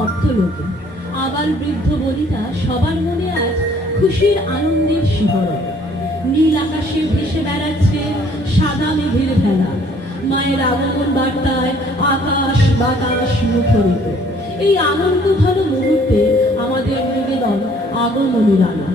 মর্তলোকে। আবার বৃদ্ধ বনিতা সবার মনে আজ খুশির আনন্দের শিহরণ। নীল আকাশে ভেসে বেড়াচ্ছে সাদা মেঘের ভেলা। মায়ের আগমন বার্তায় আকাশ বাতাস মুখরিত। এই আনন্দ ঘন মুহূর্তে আমাদের নিবেদন আগমনের আলো।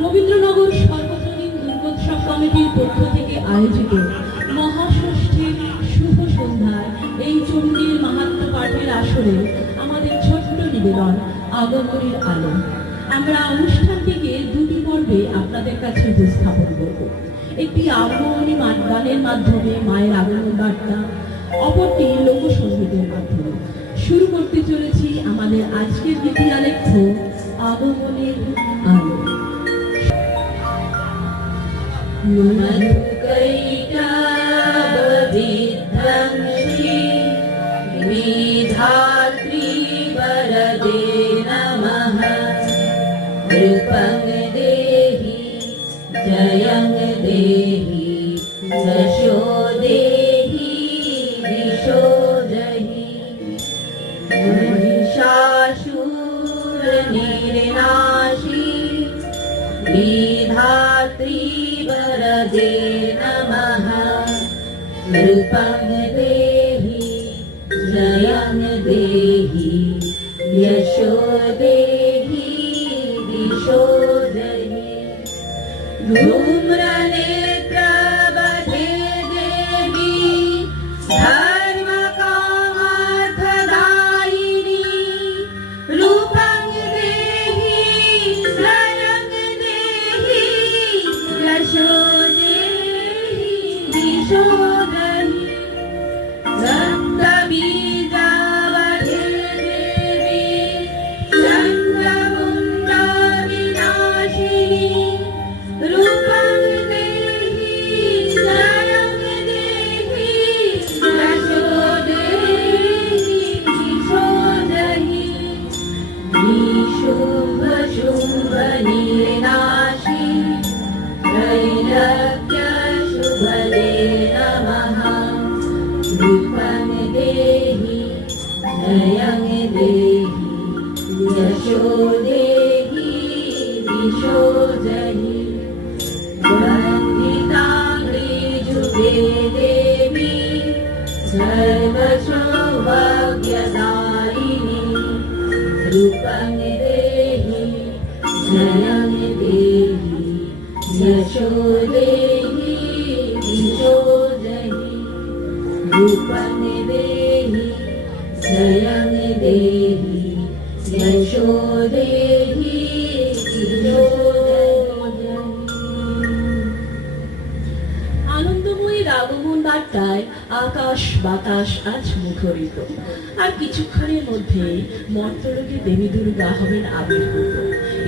রবীন্দ্রনগর সর্বজনীন দুর্গোৎসব কমিটির পক্ষ থেকে আয়োজিত মহাষষ্ঠীর শুভ সন্ধ্যায় এই চণ্ডীর মাহাত্ম্য পাঠের আসরে আমাদের ছোট্ট নিবেদন আগমনের আলো। আমরা অনুষ্ঠানটিকে দুটি পর্বে আপনাদের কাছে উপস্থাপন করব। একটি আগমনী গানের মাধ্যমে মায়ের আগমন বার্তা, অপরটি লোকসঙ্গীতের মাধ্যমে। শুরু করতে চলেছি আমাদের আজকের গীতিকালেখ্য আগমনের আলো। विधात्री वरदे नमः। कृपं देहि जयं देहि यशो देहि दिशो जहि। महिषासुरनिर्नाशी विधात्री वरदे नमः। कृपं देहि जयं देहि यशो देहि दिशो जहि। धूम्रनेत्रवधे देवी धर्मकामार्थदायिनी। रूपं देहि जयं देहि यशो देहि दिशो जहि। रक्तबीजावधे देवी चन्द्रमुण्डा विनाशिनी। रूपं देहि जयं देहि यशो देहि दिशो जहि। निशुम्भशुम्भनिर्नाशी त्रैलोक्यशुभदे नमः। रूपं देहि जयं देहि यशो देहि दिशो जहि। वन्दिताङ्घ्रिजुगे देवी सर्वसौभाग्यदायिनी। रूपं देहि जयं देहि यशो देहि दिशो जहि। रूपं देहि जयं देहि यशो देहि दिशो जहि। আনন্দময়ীর আগমন বার্তায় আকাশ বাতাস আজ মুখরিত। আর কিছুক্ষণের মধ্যে মর্তলোকে দেবী দুর্গা হবেন আবির্ভূত।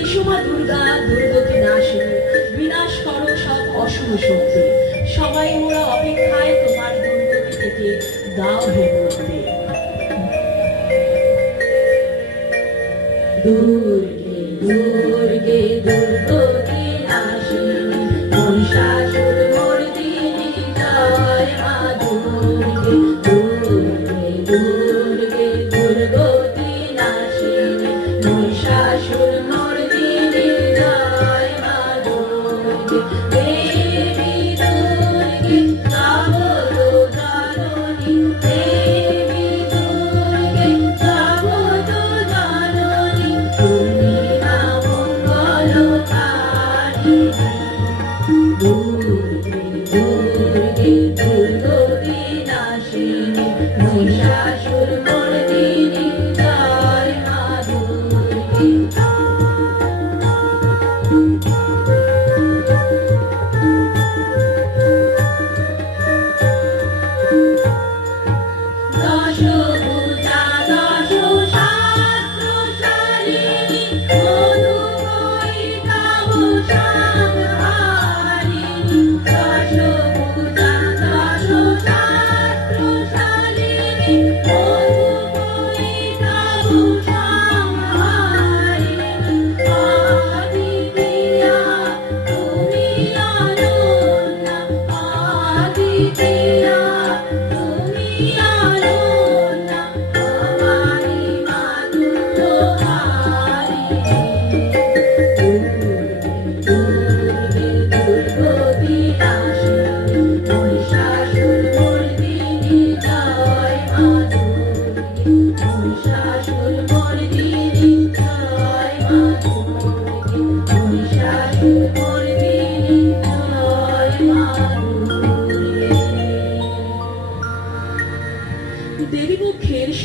এসো মা দুর্গা, দুর্গতি নাশিনী, বিনাশ করো সব অশুভ শক্তি। সবাই মোরা অপেক্ষায় তোমার দুর্গতি থেকে দাও হে মুক্তি। দুর্গে দুর্গে দুর্গতি নাশিনী মহিষাসুরমর্দিনী জয় মা দুর্গে। দুর্গে দুর্গে দুর্গতি নাশিনী মহিষাসুরমর্দিনী জয় মা দুর্গে। দেবী দুর্গে কাবলো জননী। দেবী দুর্গে কাবলো জননী। তুমি মা মঙ্গল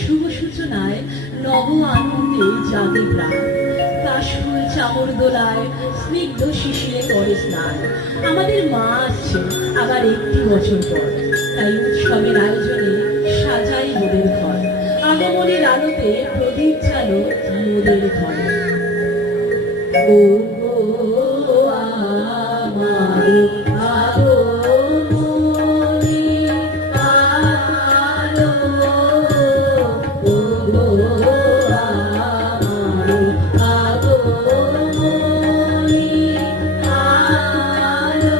শুভ সূচনায় নব আনন্দে জাগে প্রাণ। কাশফুল চামর দোলায় স্নিগ্ধ শিশিরে করে স্নান। আমাদের মা আসছে আবার একটি বছর পর, তাই উৎসবের আয়োজনে সাজাই মোদের ঘর। আগমনের আলোতে প্রদীপ জালো মোদের ঘরে। ও আমার আগমনী আলো, ও আমার আগমনী আলো,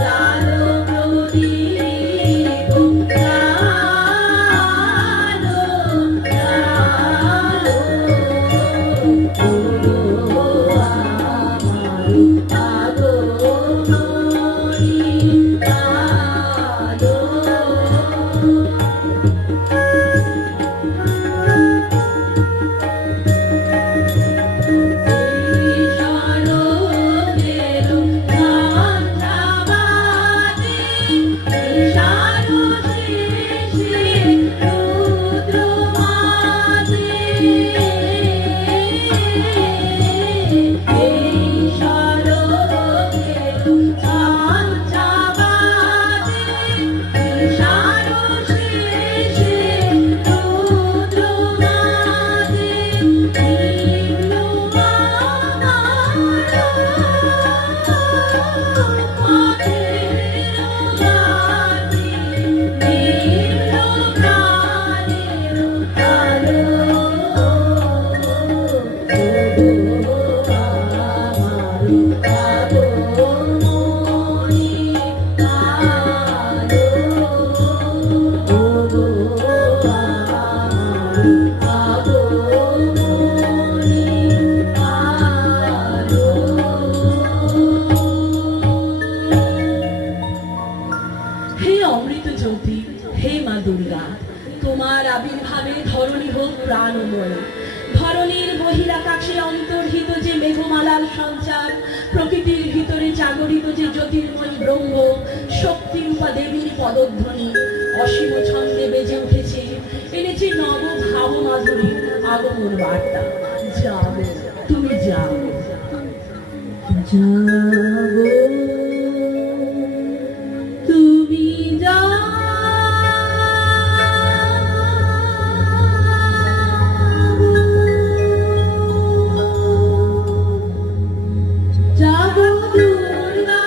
জালো প্রদীপ জালো, জালো, ও হে অমৃত জ্যোতি, হে মা দুর্গা, তোমার আবির্ভাবে ধরণী হোক প্রাণময়। ধরণীর বহিরাকাশে অন্তর্হিত যে মেঘমালার সঞ্চার, প্রকৃতির ভিতরে জাগরিত যে জ্যোতির্ময় ব্রহ্ম, শক্তিরূপা দেবীর পদধ্বনি অসীম ছন্দে বেজে উঠেছে, এনেছে নব ভাব মাধুরীর আগমন বার্তা। যাবো, তুমি যাও, যাবো, তুমি যাও, যাবো দুর্গা,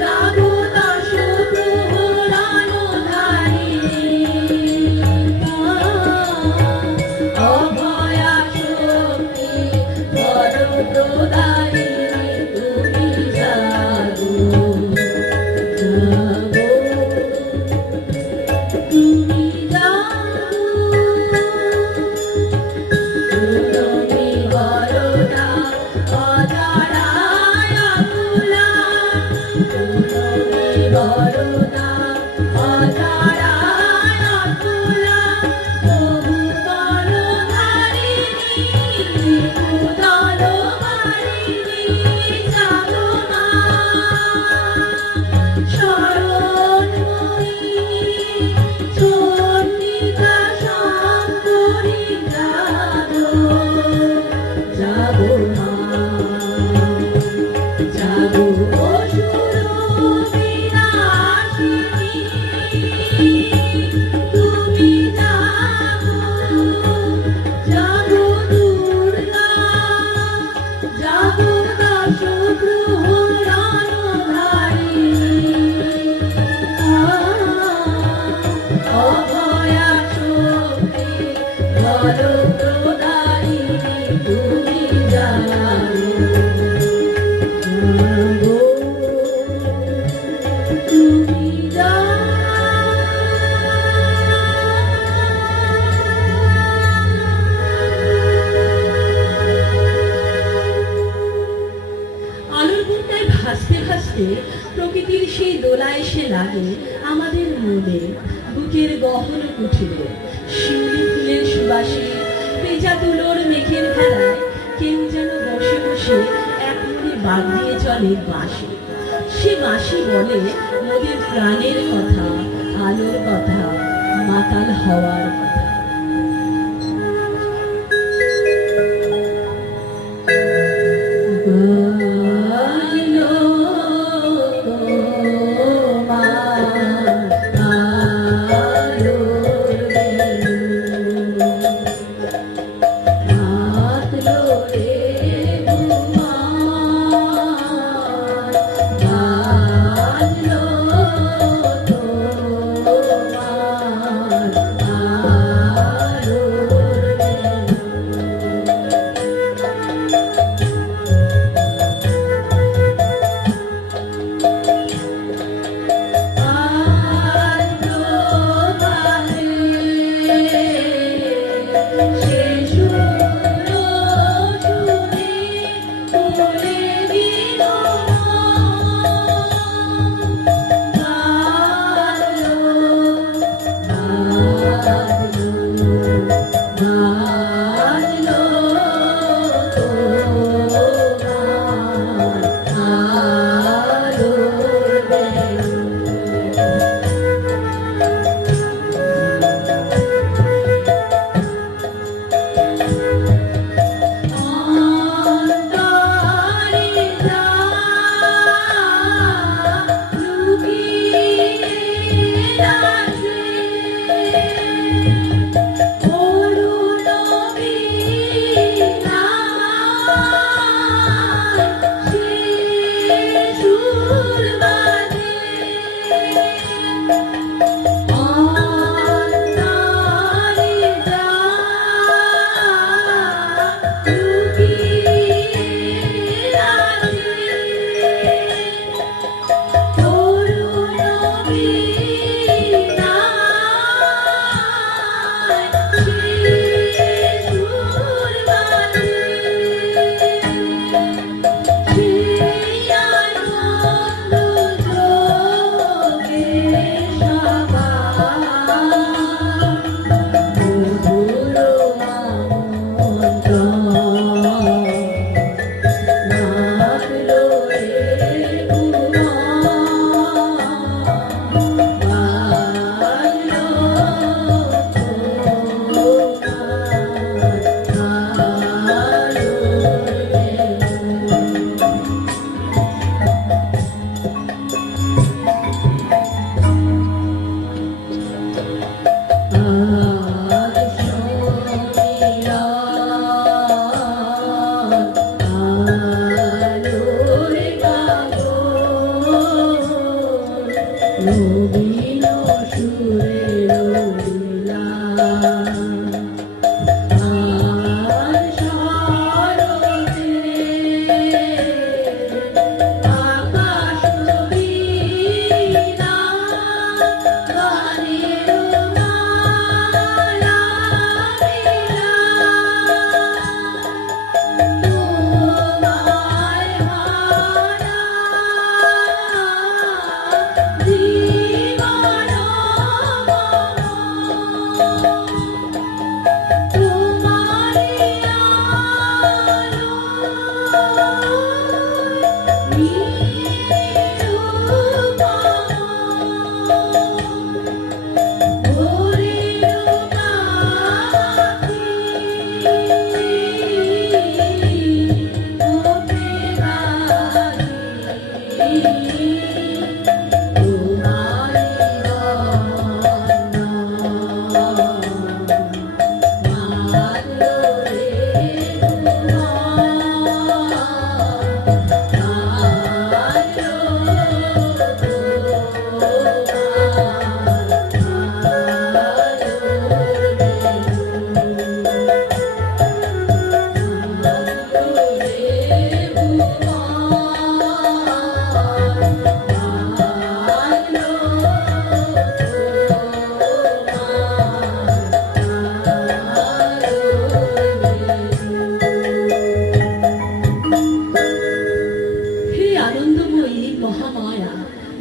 যাবো দশ প্রহরানো ধারিণী, অভয়া শক্তি বর প্রদায়িনী, তুমি যাবো, যাবো, তুমি যাবো, তুমি বরদা অজারায় আকুলা, তুমি বরদা অজারায় আকুলা, প্রভু বরধারিণী, উদর মারিণী, জাগো মা শরণময়ী, চন্ডিকা শঙ্করী, জাগো, জাগো মা, জাগো অসুর বিনাশিনী, তুমি জাগো, জাগো দুর্গা, জাগো দশ প্রহরানো ধারিণী, অভয়া শক্তি বর প্রদায়িনী, তুমি জাগো, জাগো, তুমি যাও। আলোর বুনটায় ভাসতে ভাসতে প্রকৃতির সেই দোলা এসে লাগে আমাদের মনে, বুকের গহন কুঠিরে। শিউলি ফুলের সুবাসে, পেঁচা তুলোর মেঘের খেলায় কেউ যেন বসে বসে এক মনে বাদ দিয়ে চলে বাঁশি। সে বাঁশি বলে মোদের প্রাণের কথা, আলোর কথা, মাতাল হওয়ার কথা।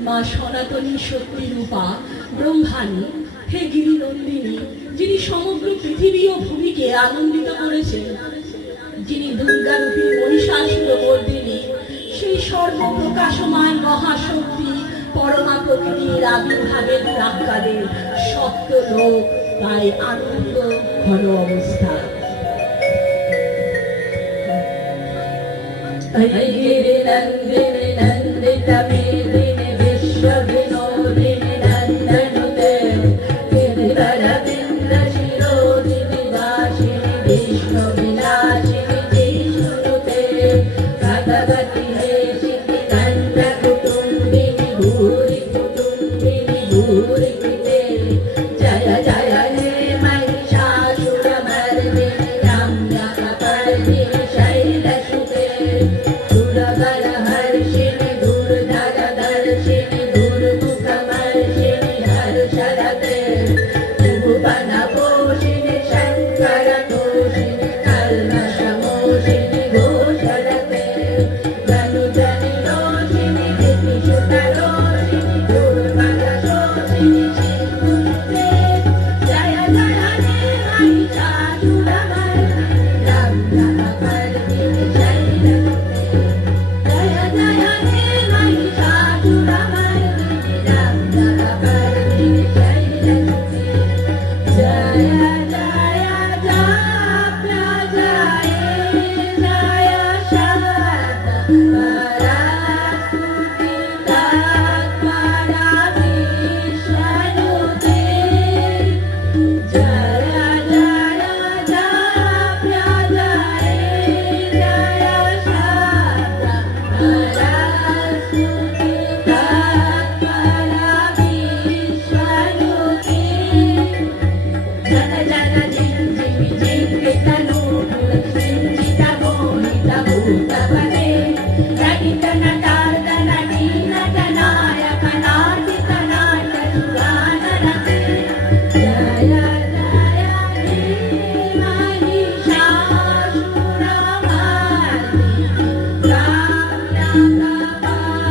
মা সনাতনী শক্তি রূপা ব্রহ্মাণী, হে গিরি নন্দিনী, যিনি সমগ্র পৃথিবী ও ভূমিকে আনন্দিত করেছেন, যিনি দুর্গারূপী মহিষাসুর মর্দিনী, সেই সর্বপ্রকাশমান মহাশক্তি পরমা প্রকৃতির আবির্ভাবের প্রাক্কালে সপ্ত লোক তাই আনন্দ ঘন অবস্থা। गिरि नन्दिनि नन्दित मेदिनि विश्व विनोदिनि नन्दनुते गिरिवरविन्द शिरोदिनि वासिनि विष्णु विलासिनि जिष्णुते भगवति हेशिनि नन्द कुटुम्बिनि भूरि कुटुम्बिनि भूरि कृते जय जय हे महिषासुरमर्दिनि रम्यकपर्दिनि शैलसुते दुर्गलहर्षिणि दुर्धरदर्शिनि दुर्मुखमर्षिणि हर्षरते त्रिभुवनपोषिणि शङ्करतोषिणि कल्मषमोषिणि घोषरते धनुजनिरोषिणि दितिसुतरोषिणि दुर्मदशोषिणि शिवुते जय जय हे महिषासुरमर्दिनि रम्यकपर्दिनि शैलसुते जय जय हे महिषासुरमर्दिनि रम्यकपर्दिनि शैलसुते जय जय जाप्य जय जय शरद परास्तुति तत्परामीशनुते जय जय जाप्य जय जय शरद परास्तुति तत्परामीशनुते जन जन जिञ्जिमि जिञ्जितनूपुरचिञ्जितमोहितभूतपदे रटितनटार्दनटीनटनायकनाटितनाट्यसुगानरते जय जय हे महिषासुरमर्दिनि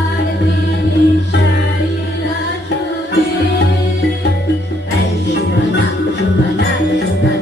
रम्यकपर्दिनि शैलसुते शुभना शुभना शुभना